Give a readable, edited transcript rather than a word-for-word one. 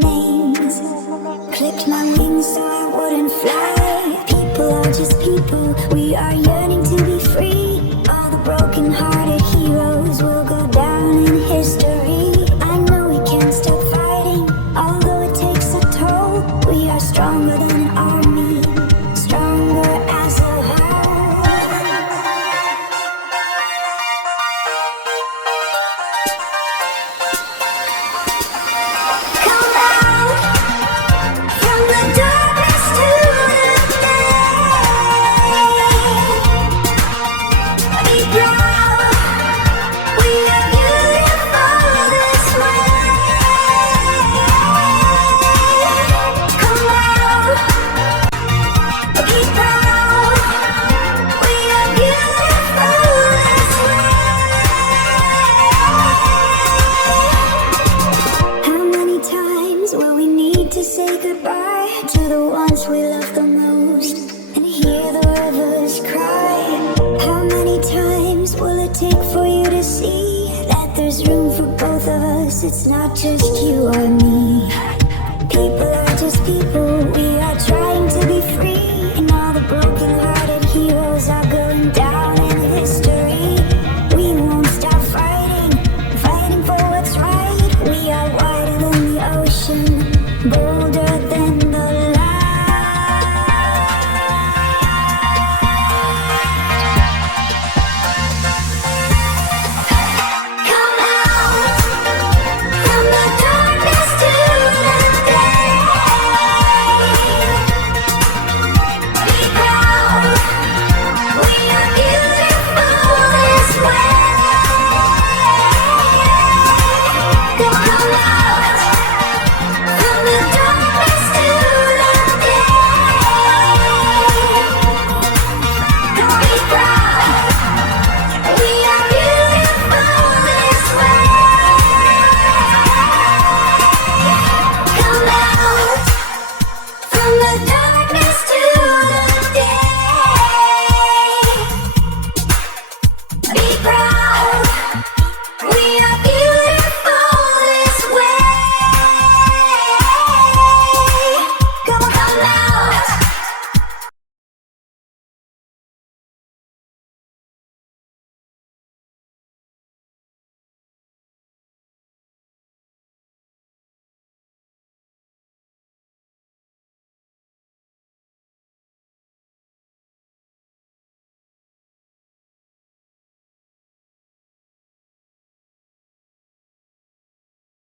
names. Clipped my wings so I wouldn't fly. People are just people, we are yearning to be free. All the broken-hearted heroes will go down in history. I know we can't stop fighting, although it takes a toll. We are stronger than an army, stronger as a whole. Come out from the darkness to the day. Be proud, we are beautiful this way. Come out, be proud, we are beautiful this way. How many times will we need to say goodbye to the ones we love the most and hear the rivers cry? How many times will it take for you to see that there's room for both of us? It's not just you or me.